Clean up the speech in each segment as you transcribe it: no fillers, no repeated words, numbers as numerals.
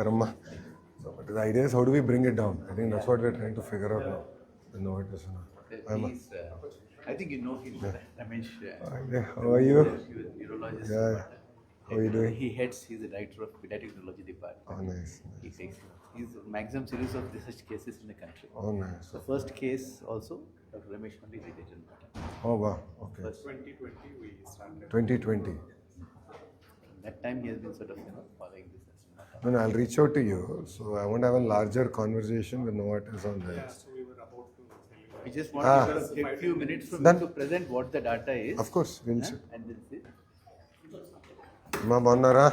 Namaskaram. So, but the idea is how do we bring it down? I think that's what we're trying to figure out now. I know it is. I think you know him, Ramesh. How are you? Urologist. Yeah. How are you doing? He heads. He's the director of pediatric urology department. Oh, nice. He takes. He's a maximum series of such cases in the country. Oh, nice. The first case also, Dr. Ramesh only did it in Bata. Oh, wow. Okay. First, 2020 we started. 2020. that time he has been sort of following this. No, I'll reach out to you. So I want to have a larger conversation with Novartis on this. So we were about to tell you. We just want to take a few minutes from Done. you to present what the data is. Of course, we'll see. And then see. Ma bonnara?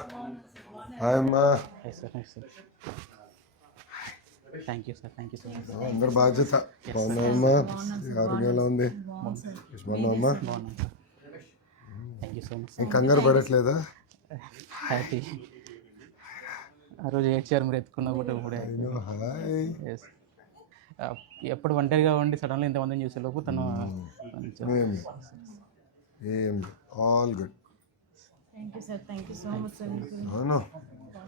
Hi, Ma. Hi, sir. Hi, sir. Thank you, sir. Thank you so much. అందరు బాధ్యత బాగున్నామ్మా ఆరోగ్యం ఎలా ఉంది బాగున్నామ్మా బాగున్నాను sir. Thank you so much ఇంక కంగారు పడట్లేదా హ్యాపీ. ఆ రోజు ఏడ్చారు మీరు ఎత్తుకున్నా కూడా ఇప్పుడే. Hi Yes. ఎప్పుడు ఒంటరిగా ఉండి సడన్గా ఇంతమందిని చూసే లోపు తను కొంచెం ఏం all good thank you sir, thank you so much sir. అవును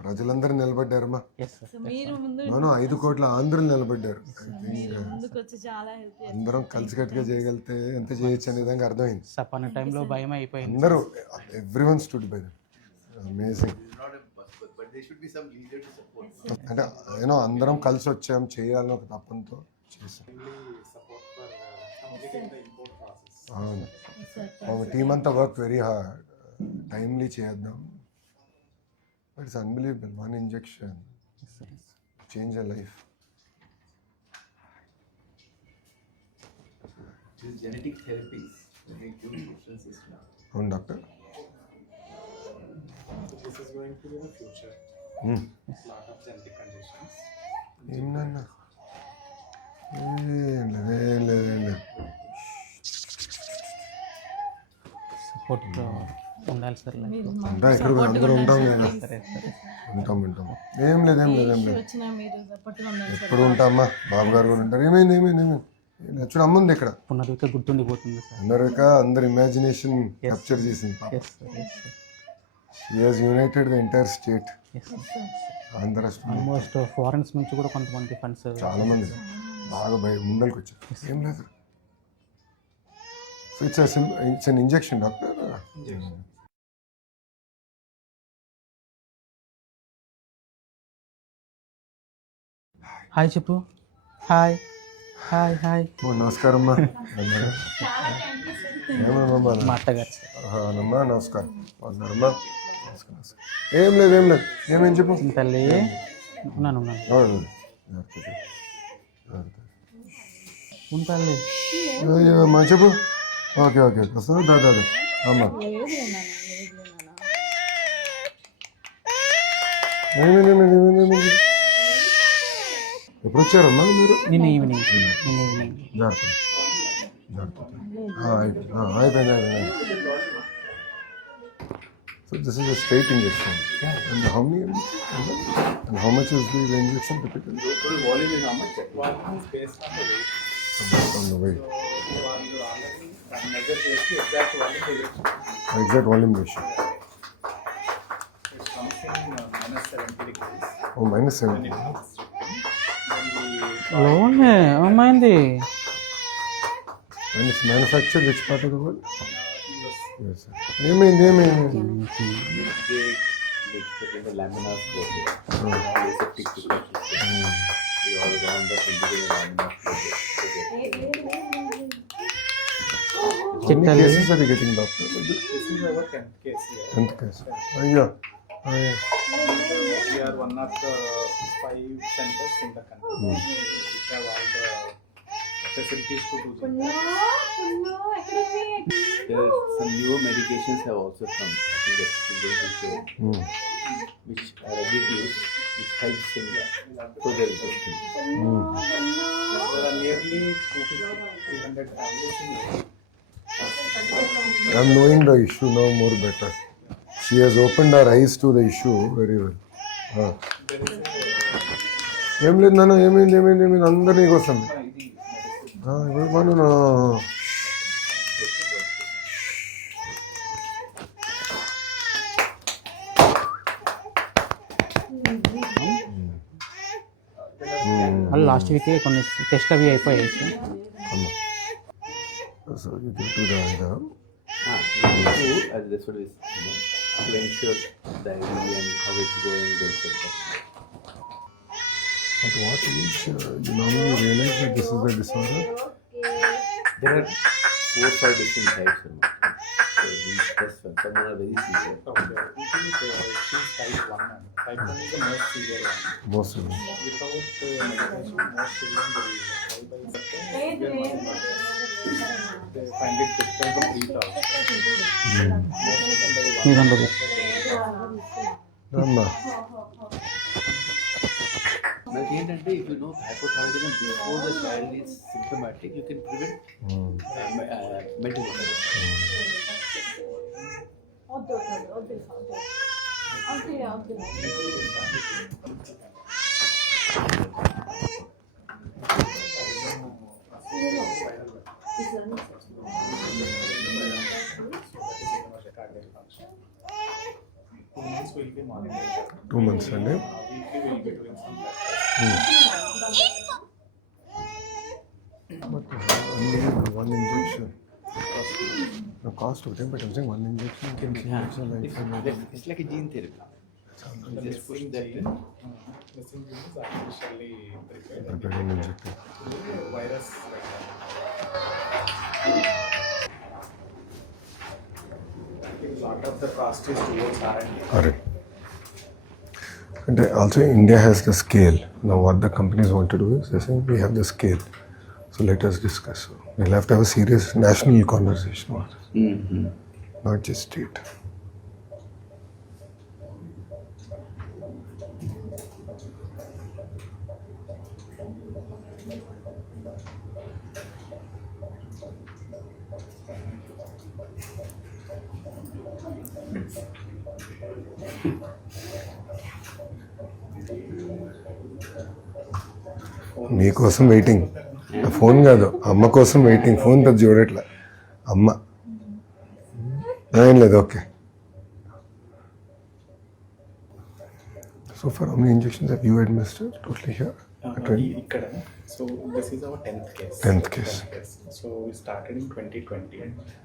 ప్రజలందరూ నిలబడ్డారమ్మా ఎస్ సార్. మీరు ముందు అవును 5 కోట్ల ఆంధ్రులు నిలబడ్డారు ముందుకు వచ్చి చాలా హెల్ప్ చేస్తారు. అందరం కలిసికట్టుగా చేయగలిగితే ఎంత చేయొచ్చు అనే విధంగా అర్థమైంది సపన్న టైంలో భయం అయిపోయింది. అందరూ everyone stood by that amazing Not a but there should be some leader to support. అంటే యూనో అందరం కలిసి వచ్చాం చేయాలని ఒక తప్పంతో చేసాం Support for completing the import process. అవును టీమ్ అంతా వర్క్ వెరీ హార్డ్ టైమ్లీ చేద్దాం but it's unbelievable one injection change a life These genetic therapies make huge differences now. అవును doctor This is going to be the future. Lot of genetic conditions. ఏమన్నా ఏం లేదు సపోర్ట్ ఉండాలి సార్. మీరు ఉంటాం ఇక్కడ కూడా అందరూ ఉంటాం కదా సరే సరే. ఉంటాం ఏం లేదు వచ్చినా మీరు సపోర్ట్గా ఉండాలి సార్. ఎప్పుడు ఉంటామా బాబు గారు కూడా ఉంటారు ఏమైంది చూడు అమ్ముంది ఇక్కడ పునరుక గుర్తుండిపోతుంది సార్. అందరిక అందరు ఇమాజినేషన్ క్యాప్చర్ చేసింది yes sir. Yes sir. She has united the entire state yes sir. Andhra రాష్ట్రం ఆల్మోస్ట్ ఫారెన్స్ నుంచి కూడా కొంతమంది ఫండ్స్. చాలా మంది బాగా ముందరికి వచ్చారు ఏం లేదు so it's an injection doctor hi చెప్పు. Hi hi hi. నమస్కారం అమ్మా ఏమమ్మా మా అత్తగారు సార్. అమ్మా నమస్కారం బాగున్నారమ్మా ఏం లేదు ఏమేం చెప్పు తల్లి ఉన్నాను. ఉంటాలి. అమ్మా చెప్పు ఓకే వస్తా దాదా అమ్మా ఏమేమి ఎప్పుడు వచ్చారమ్మా మీరు నిన్న ఈవినింగ్. అయిపోయింది so this is a straight injection and how many and how much is the injection typically Total volume is how much? One is based on the weight. on the weight You already measure the exact volume ratio. exact volume ratio It comes in -70 degrees. oh -70 లోనే అమ్మాయింది. and it's manufactured which part of the world yes sir ఏమైంది They take the laminar flow. Aseptic situation. We all round up into the laminar flow. how many cases are you getting doctor This is our 10th case here. 10th case అయ్యో We are one of the 5 centers in the country. We have all the facilities to do that. There are some newer medications have also come. I think that's going to show which are ready to use, which helps in so there is a thing. There are nearly 200-300 families in India. I'm knowing the issue now more better. She has opened her eyes to the issue very well. ఏం లేదు నాన్న ఏమైంది అందరు నీకు వస్తుంది ఇప్పుడు లాస్ట్ వీకే కొన్ని టెస్ట్ అవి అయిపోయాయి sir. So you can do the That's what is, to ensure the ID and how it's going, they'll check that. at what age you normally realize that this is a disorder? There are 4 or 5 different types of it. So these tests, some are very severe. Okay, I think she's type 1 and type 1 is the most severe one. Most of them. Without medication, most children will die by severe one. They find it difficult to breathe out. Most of them die మీ దాంట్లో Rama. But ఏంటంటే if you know hypothyroidism before the child is symptomatic, you can prevent mental illness. will be monitored. 2 months అండి. Weekly we'll be doing some tests. But only one injection. The cost of them, but I'm saying one injection can change your life. It's like a gene therapy. You just push that in. Missing gene is artificially prepared. Prepared and injected. Virus like that. Lot of the cost is towards R&D. Alright. And also India has the scale. Now what the companies want to do is they say we have the scale. So let us discuss. We'll have to have a serious national conversation. Not just state. మీకోసం waiting. Phone కాదు, అమ్మ కోసం waiting. Phone పెద్ద చూడట్లే అమ్మ. ఏం లేదు, okay. So for how many injections have you administered totally here? ఇక్కడ. So this is our 10th case. 10th case. So we started in 2020.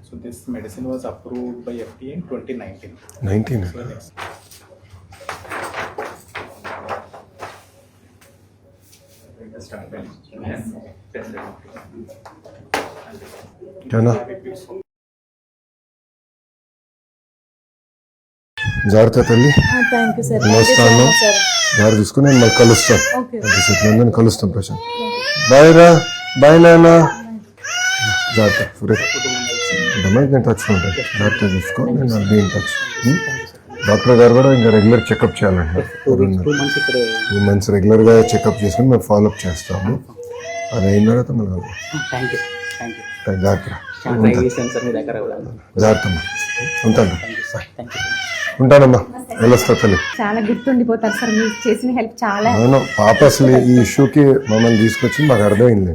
So this medicine was approved by FDA in 2019. 19. So next. क्या ना జాగ్రత్త తల్లి. Thank you sir. వస్తాను, జాగ్రత్త చూసుకుని నేను మళ్ళీ కలుస్తాను. ఓకే. కలుస్తాం ప్రశాంత్. బాయ్ రా, బాయ్ నాన్న. జాగ్రత్త సురేష్. నేను టచ్లో ఉంటాను. జాగ్రత్త చూసుకో. నేను బీ ఇన్ టచ్. డాక్టర్ గారు కూడా ఇంకా రెగ్యులర్ చెకప్ చేయాలండి. 2 months రెగ్యులర్గా చెకప్ చేసుకుని మేము ఫాలోఅప్ చేస్తాము. అది అయిన తర్వాత మళ్ళీ జాగ్రత్త. జాగ్రత్త ఉంటాను. ఉంటానమ్మా, వెళ్ళొస్తా తల్లి. చాలా గుర్తుండిపోతారు సార్ మీరు చేసిన హెల్ప్ చాలా. అవును పాప అసలు ఈ ఇష్యూకి మమ్మల్ని తీసుకొచ్చి మాకు అర్థమైంది.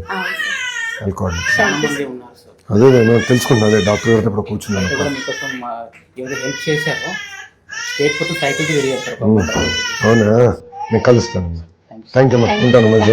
అనుకోండి అదే నేను తెలుసుకుంటాను. అదే డాక్టర్ గారితో ఇప్పుడు కూర్చున్నాను. మీకోసం ఎవరు హెల్ప్ చేశారో స్టేట్ మొత్తం సైకిల్కి రెడీ చేస్తారు. అవునా, నేను కలుస్తాను. థ్యాంక్ యూ అమ్మా, ఉంటాను. మరి